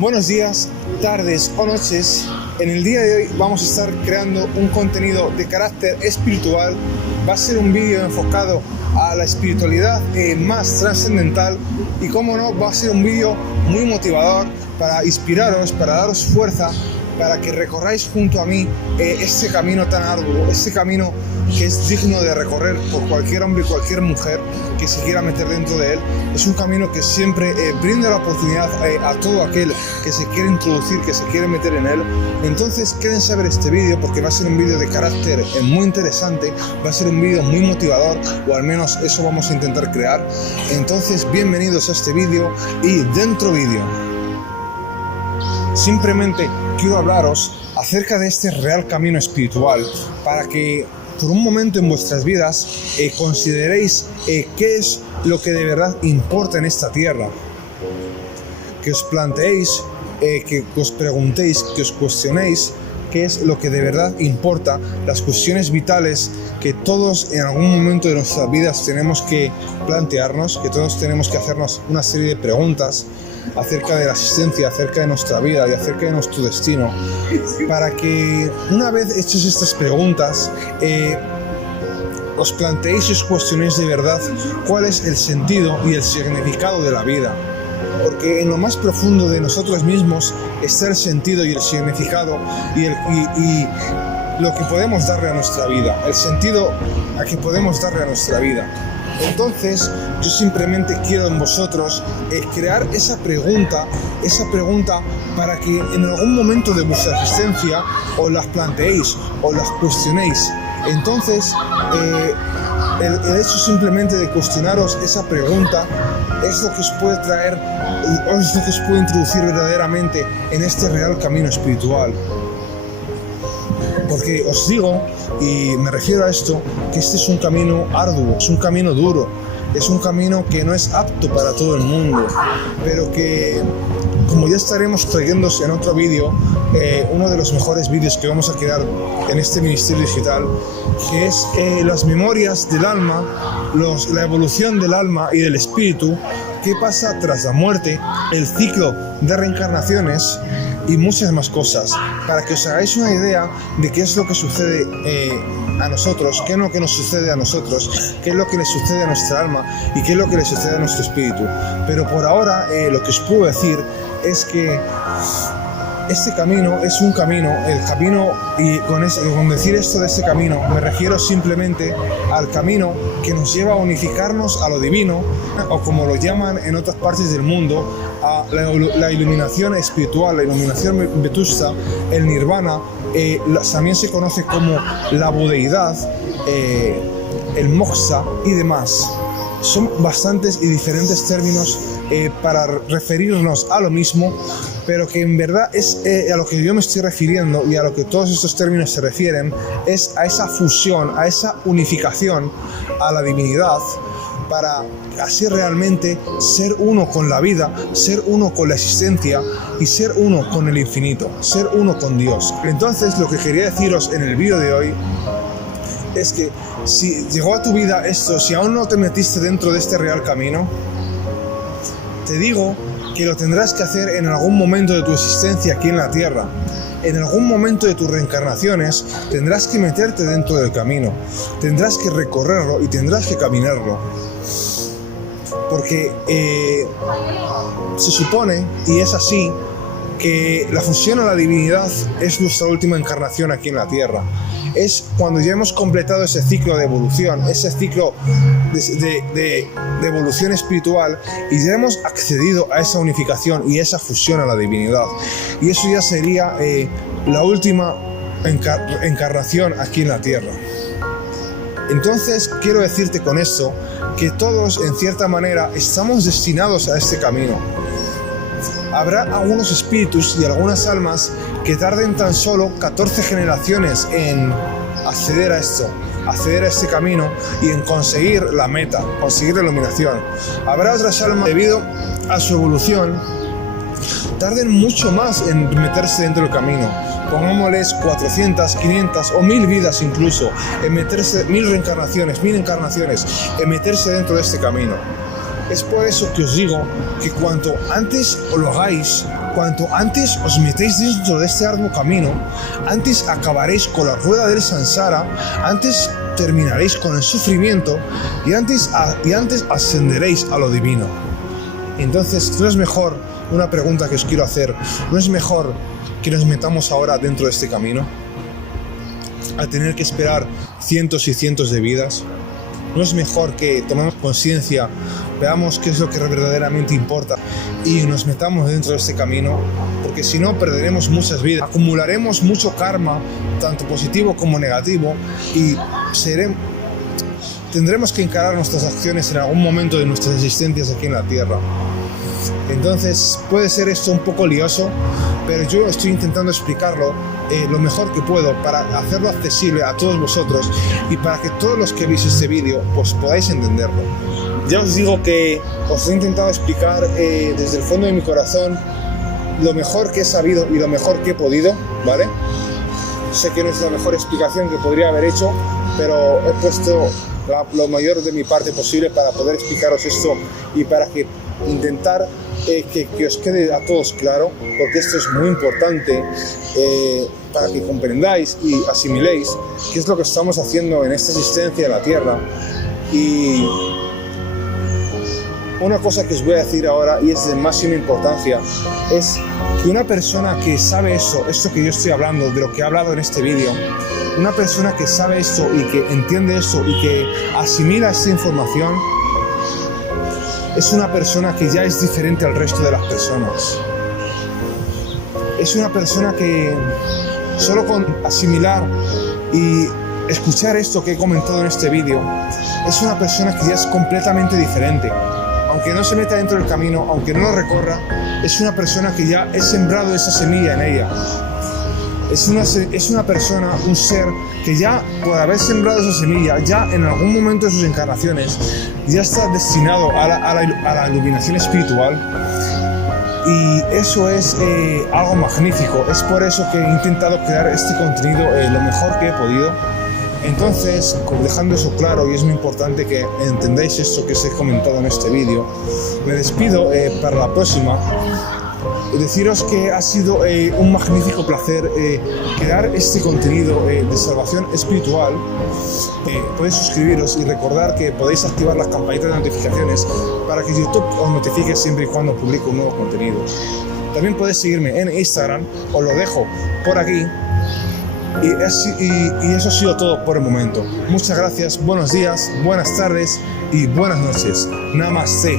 Buenos días, tardes o noches. En el día de hoy vamos a estar creando un contenido de carácter espiritual. Va a ser un vídeo enfocado a la espiritualidad más trascendental y, como no, va a ser un vídeo muy motivador para inspiraros, para daros fuerza, para que recorráis junto a mí este camino tan arduo, este camino que es digno de recorrer por cualquier hombre y cualquier mujer que se quiera meter dentro de él. Es un camino que siempre brinda la oportunidad a todo aquel que se quiere introducir, que se quiere meter en él. Entonces quédense a ver este vídeo, porque va a ser un vídeo de carácter muy interesante, va a ser un vídeo muy motivador, o al menos eso vamos a intentar crear. Entonces, bienvenidos a este vídeo y dentro vídeo. Simplemente quiero hablaros acerca de este real camino espiritual para que por un momento en vuestras vidas consideréis qué es lo que de verdad importa en esta tierra. Que os planteéis, que os preguntéis, que os cuestionéis qué es lo que de verdad importa, las cuestiones vitales que todos en algún momento de nuestras vidas tenemos que plantearnos, que todos tenemos que hacernos una serie de preguntas acerca de la existencia, acerca de nuestra vida y acerca de nuestro destino, para que una vez hechas estas preguntas os planteéis y os cuestionéis de verdad cuál es el sentido y el significado de la vida, porque en lo más profundo de nosotros mismos está el sentido y el significado y lo que podemos darle a nuestra vida, el sentido a que podemos darle a nuestra vida. Entonces, yo simplemente quiero en vosotros crear esa pregunta para que en algún momento de vuestra existencia os las planteéis, os las cuestionéis. Entonces, el hecho simplemente de cuestionaros esa pregunta es lo que os puede traer, es lo que os puede introducir verdaderamente en este real camino espiritual. Porque os digo, y me refiero a esto, que este es un camino arduo, es un camino duro, es un camino que no es apto para todo el mundo, pero que, como ya estaremos trayéndose en otro vídeo, uno de los mejores vídeos que vamos a crear en este ministerio digital, que es las memorias del alma, la evolución del alma y del espíritu, qué pasa tras la muerte, el ciclo de reencarnaciones y muchas más cosas, para que os hagáis una idea de qué es lo que sucede a nosotros, qué es lo que nos sucede a nosotros, qué es lo que le sucede a nuestra alma y qué es lo que le sucede a nuestro espíritu. Pero por ahora lo que os puedo decir es que este camino es un camino, el camino, y con decir esto de este camino me refiero simplemente al camino que nos lleva a unificarnos a lo divino, o como lo llaman en otras partes del mundo, a la iluminación espiritual, la iluminación vetusta, el nirvana, también se conoce como la budeidad, el moksha y demás. Son bastantes y diferentes términos para referirnos a lo mismo, pero que en verdad es a lo que yo me estoy refiriendo, y a lo que todos estos términos se refieren es a esa fusión, a esa unificación a la divinidad, para así realmente ser uno con la vida, ser uno con la existencia y ser uno con el infinito, ser uno con Dios. Entonces, lo que quería deciros en el vídeo de hoy es que si llegó a tu vida esto, si aún no te metiste dentro de este real camino, te digo que lo tendrás que hacer en algún momento de tu existencia aquí en la tierra. En algún momento de tus reencarnaciones tendrás que meterte dentro del camino, tendrás que recorrerlo y tendrás que caminarlo. Porque se supone, y es así, que la fusión a la divinidad es nuestra última encarnación aquí en la tierra. Es cuando ya hemos completado ese ciclo de evolución, ese ciclo de evolución espiritual, y ya hemos accedido a esa unificación y esa fusión a la divinidad. Y eso ya sería la última encarnación aquí en la tierra. Entonces, quiero decirte con esto que todos, en cierta manera, estamos destinados a este camino. Habrá algunos espíritus y algunas almas que tarden tan solo 14 generaciones en acceder a esto, acceder a este camino y en conseguir la meta, conseguir la iluminación. Habrá otras almas, debido a su evolución, tarden mucho más en meterse dentro del camino. Pongámosles 400, 500 o 1000 vidas incluso, en meterse, 1000 reencarnaciones, 1000 encarnaciones, en meterse dentro de este camino. Es por eso que os digo que cuanto antes lo hagáis, cuanto antes os metéis dentro de este arduo camino, antes acabaréis con la rueda del samsara, antes terminaréis con el sufrimiento y antes ascenderéis a lo divino. Entonces, ¿no es mejor, una pregunta que os quiero hacer, no es mejor que nos metamos ahora dentro de este camino? A tener que esperar cientos y cientos de vidas. ¿No es mejor que tomemos conciencia, veamos qué es lo que verdaderamente importa y nos metamos dentro de este camino? Porque si no, perderemos muchas vidas, acumularemos mucho karma, tanto positivo como negativo, y tendremos que encarar nuestras acciones en algún momento de nuestras existencias aquí en la Tierra. Entonces puede ser esto un poco lioso, pero yo estoy intentando explicarlo lo mejor que puedo para hacerlo accesible a todos vosotros y para que todos los que veis este vídeo pues podáis entenderlo. Ya os digo que os he intentado explicar desde el fondo de mi corazón lo mejor que he sabido y lo mejor que he podido, ¿vale? Sé que no es la mejor explicación que podría haber hecho, pero he puesto lo mayor de mi parte posible para poder explicaros esto y para que intentar que os quede a todos claro, porque esto es muy importante para que comprendáis y asimiléis qué es lo que estamos haciendo en esta existencia en la Tierra. Y una cosa que os voy a decir ahora, y es de máxima importancia, es que una persona que sabe esto que yo estoy hablando, de lo que he hablado en este vídeo, una persona que sabe esto y que entiende esto y que asimila esta información, es una persona que ya es diferente al resto de las personas. Es una persona que solo con asimilar y escuchar esto que he comentado en este vídeo, es una persona que ya es completamente diferente. Aunque no se meta dentro del camino, aunque no lo recorra, es una persona que ya he sembrado esa semilla en ella. Es una persona, un ser que ya por haber sembrado esa semilla, ya en algún momento de sus encarnaciones, ya está destinado a la iluminación espiritual. Y eso es algo magnífico. Es por eso que he intentado crear este contenido lo mejor que he podido. Entonces, dejando eso claro, y es muy importante que entendáis esto que os he comentado en este vídeo, me despido para la próxima. Deciros que ha sido un magnífico placer crear este contenido de salvación espiritual. Podéis suscribiros y recordar que podéis activar las campanitas de notificaciones para que YouTube os notifique siempre y cuando publique un nuevo contenido. También podéis seguirme en Instagram, os lo dejo por aquí. Y eso ha sido todo por el momento. Muchas gracias, buenos días, buenas tardes y buenas noches. Namaste.